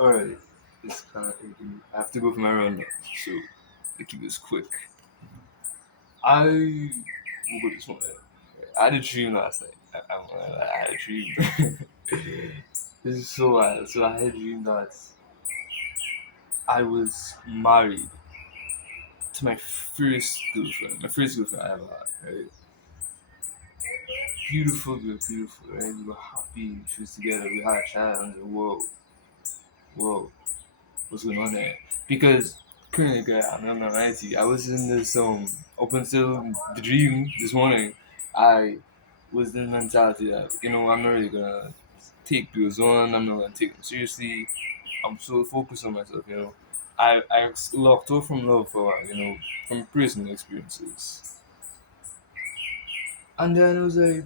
Alright, it's kind of. I have to go for my rundown, so to keep this quick. I will go this one. I had a dream last night. I had a dream. This is so wild. So I had a dream that I was married to my first girlfriend I ever had. Right? Beautiful girl, beautiful. Right? We were happy. She was together. We had a child. And I was like, whoa, whoa, what's going on there? Because currently, girl, I'm not gonna lie to you. I was in this up until the dream this morning. I was in the mentality that I'm not really gonna take girls on. I'm not gonna take them seriously. I'm so focused on myself. I locked off from love for a while, from personal experiences. And then it was like,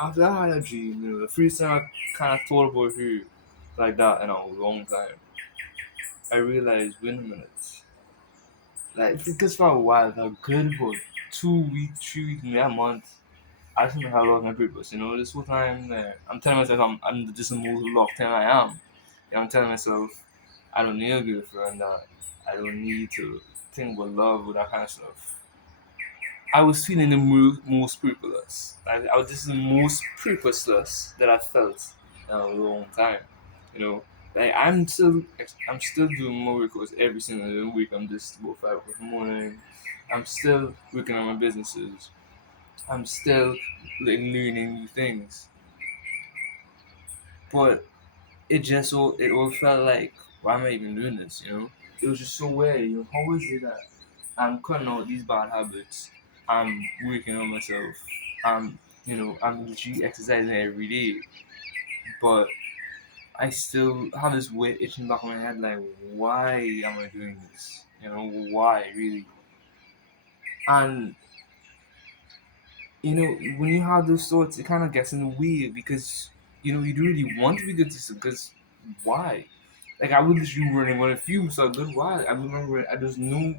after I had a dream, the first time I kind of thought about her like that in a long time, I realized, wait a minute. Like, because for a while, for a good about 2 weeks, 3 weeks, maybe a month, I just didn't have a lot of my purpose. This whole time, I'm telling myself I'm just the most locked in I am. I'm telling myself I don't need a girlfriend, that I don't need to think about love or that kind of stuff. I was feeling the most purposeless. I was just the most purposeless that I felt in a long time. You know, like I'm still doing more workouts every single week. I'm just about 5 o'clock in the morning. I'm still working on my businesses. I'm still like learning new things. But it all felt like, why am I even doing this? It was just so weird. How is it that I'm cutting out these bad habits? I'm working on myself. I'm literally exercising every day, but I still have this weird itching back in my head, like, why am I doing this? Why really? And when you have those thoughts, it kind of gets in the way because you do really want to be good to some. Because why? Like, I was literally running on a few so a good while. I remember there's no.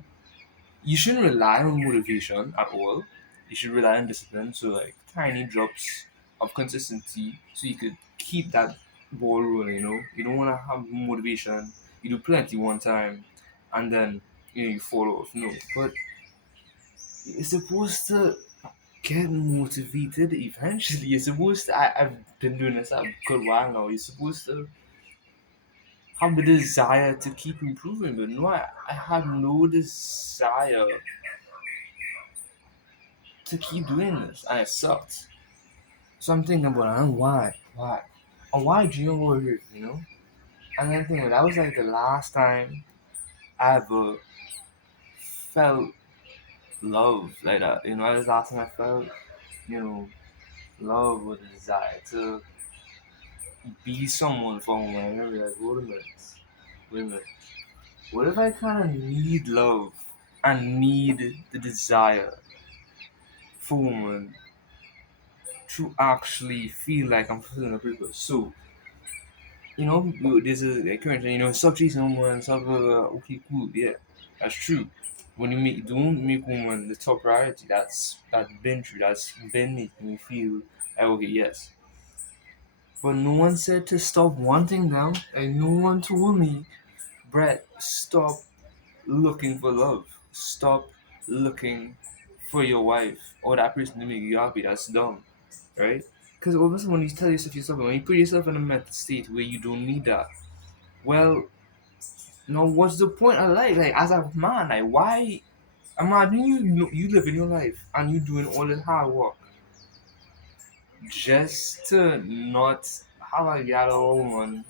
You shouldn't rely on motivation at all. You should rely on discipline. So, like, tiny drops of consistency so you could keep that ball rolling. You don't want to have motivation. You do plenty one time, and then you fall off. No, but you're supposed to get motivated eventually. You're supposed to. I've been doing this a good while now. You're supposed to have the desire to keep improving, but no, I had no desire to keep doing this, and it sucked. So I'm thinking about it, why, and why do you know here, And then thinking that was like the last time I ever felt love like that. That was the last time I felt, you know, love or desire to be someone for a moment. I realized, wait a minute. What if I kind of need love and need the desire for a woman to actually feel like I'm fulfilling a purpose? So, there's a current, stop chasing woman, stop, okay, cool, yeah, that's true. When don't make woman the top priority, that's been true, that's been making me feel like, okay, yes. But no one said to stop wanting them, and no one told me, Brett, stop looking for love. Stop looking for your wife or that person to make you happy. That's dumb, right? Because obviously, when you tell yourself, when you put yourself in a mental state where you don't need that, well, what's the point of life? Like, as a man, like, why? Imagine you living your life and you doing all this hard work just to not have a gal or woman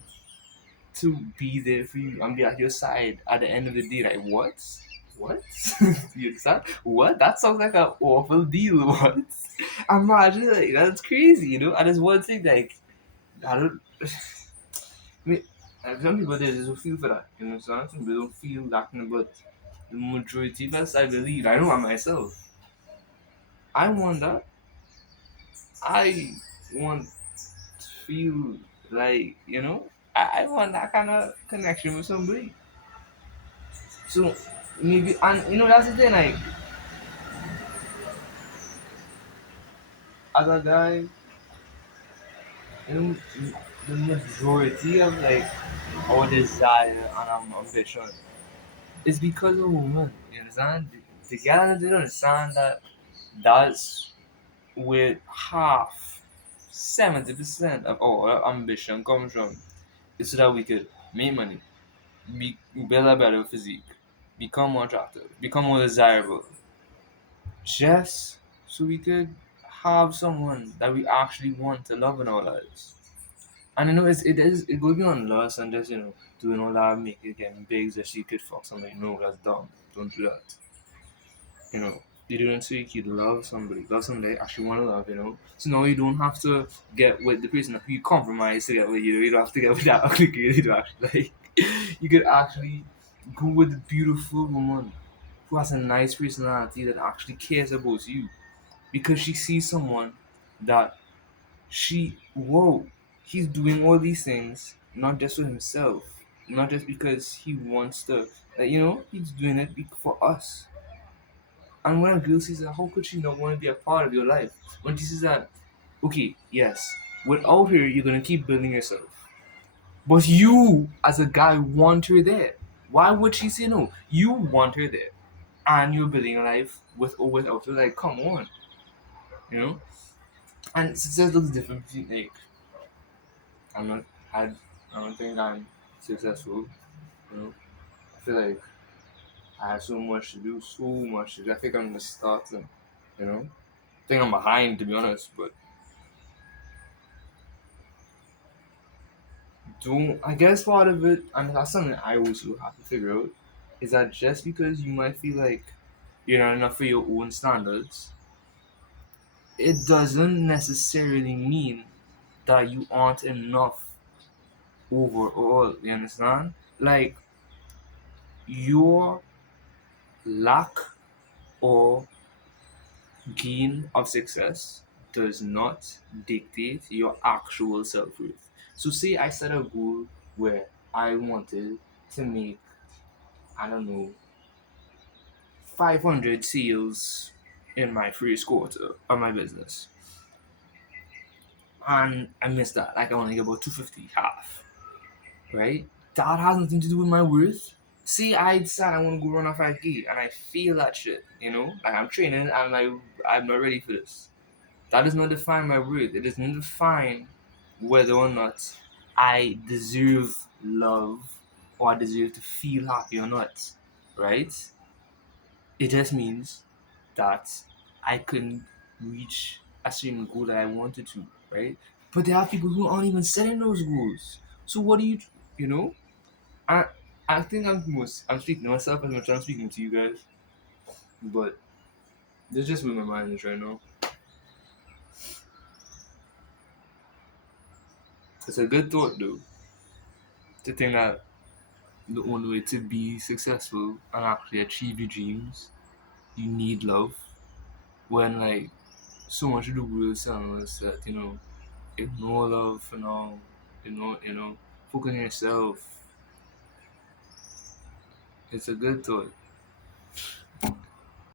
to be there for you and be at your side at the end of the day. Like, what? What? You understand? What? That sounds like an awful deal. What? Imagine, like, that's crazy. And there's one thing, like, I don't. I mean, some people there just don't feel for that. Some people don't feel that, but the majority of us, I believe, I know I myself, I want that. I want to feel like, I want that kind of connection with somebody. So maybe, and that's the thing. Like, as a guy, the majority of, like, our desire and our ambition is because of a woman. You understand? The girl didn't understand that that's with half 70% of our ambition comes from is so that we could make money, build a better physique, become more attractive, become more desirable, just so we could have someone that we actually want to love in our lives. And you know, it goes beyond lust and just doing all that, make it getting big just so you could fuck somebody. No, that's dumb. Don't do that. You know, you do it so you could love somebody that actually want to love. So now you don't have to get with the person that you compromise to get with you. You don't have to get with that ugly girl. You don't actually like. You could actually go with a beautiful woman who has a nice personality that actually cares about you because she sees someone that whoa, he's doing all these things not just for himself, not just because he wants to, he's doing it for us. And when a girl sees that, how could she not want to be a part of your life? When she sees that, okay, yes, without her, you're gonna keep building yourself, but you, as a guy, want her there. Why would she say no? You want her there, and you're building a life with or without her. Like, come on, you know. And success looks different. Like, I'm not had. I don't think I'm successful. You know, I feel like I have so much to do, so much to do. I think I'm just starting. You know, I think I'm behind to be honest, but don't. I guess part of it, and that's something I also have to figure out, is that just because you might feel like you're not enough for your own standards, it doesn't necessarily mean that you aren't enough overall. You understand? Like your lack or gain of success does not dictate your actual self worth. So, say I set a goal where I wanted to make, I don't know, 500 sales in my first quarter of my business, and I missed that. Like, I only get about 250 half, right? That has nothing to do with my worth. See, I decide I want to go run a 5K and I feel that shit, Like, I'm training and I'm not ready for this. That does not define my worth. It does not define whether or not I deserve love or I deserve to feel happy or not. Right? It just means that I couldn't reach a certain goal that I wanted to, right? But there are people who aren't even setting those goals. So what do you know? I I think I'm speaking to myself as much as I'm speaking to you guys, but that's just where my mind is right now. It's a good thought though to think that the only way to be successful and actually achieve your dreams, you need love. When like so much of the world is telling us that ignore love for now, focus on yourself. It's a good thought.